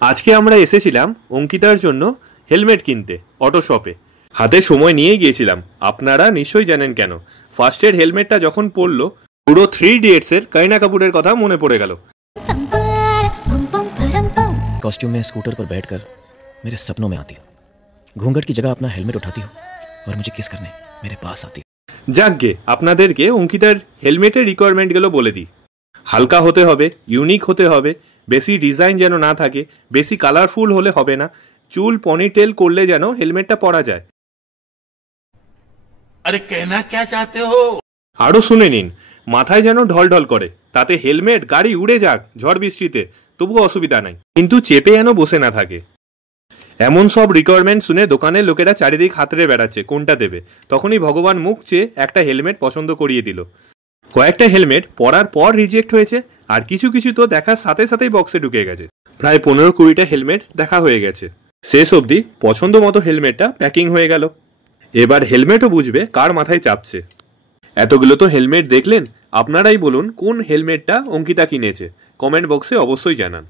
আজকে আমরা এসেছিলাম অঙ্কিতার জন্য হেলমেট কিনতে অটো শপে। হাতে সময় নিয়ে গিয়েছিলাম, আপনারা নিশ্চয়ই জানেন কেন। ফার্স্ট এর হেলমেটটা যখন পরলো পুরো 3 ইডিয়টস এর কারিনা কাপুরের কথা মনে পড়ে গেল। कॉस्ट्यूम में स्कूटर पर बैठकर मेरे सपनों में आती हो, घूंघट की जगह अपना हेलमेट उठाती हो और मुझे किस करने मेरे पास आती हो। যাকগে আপনাদেরকে অঙ্কিতার হেলমেটের রিকোয়ারমেন্টগুলো বলে দিই। হালকা হতে হবে, ইউনিক হতে হবে, বেশি ডিজাইন যেন না থাকে, বেশি কালারফুল হলে হবে না, চুল পনিটেল করলে যেন হেলমেটটা পরা যায়। अरे कहना क्या चाहते हो? আরও শুনে নিন, মাথায় যেন ঢলঢল করে, তাতে হেলমেট গাড়ি উড়ে যাক ঝড় বৃষ্টিতে তবুও অসুবিধা নাই, কিন্তু চেপে যেন বসে না থাকে। এমন সব রিকোয়ারমেন্ট শুনে দোকানের লোকেরা চারিদিক হাতড়ে বেড়াচ্ছে কোনটা দেবে। তখনই ভগবান মুখ চেয়ে একটা হেলমেট পছন্দ করিয়ে দিল। কয়েকটা হেলমেট পরার পর রিজেক্ট হয়েছে, আর কিছু কিছু তো দেখার সাথে সাথেই বক্সে ঢুকে গেছে। প্রায় 15-20টা হেলমেট দেখা হয়ে গেছে। শেষ অবধি পছন্দ মতো হেলমেটটা প্যাকিং হয়ে গেল। এবার হেলমেটও বুঝবে কার মাথায় চাপছে। এতগুলো তো হেলমেট দেখলেন, আপনারাই বলুন কোন হেলমেটটা অঙ্কিতা কিনেছে, কমেন্ট বক্সে অবশ্যই জানান।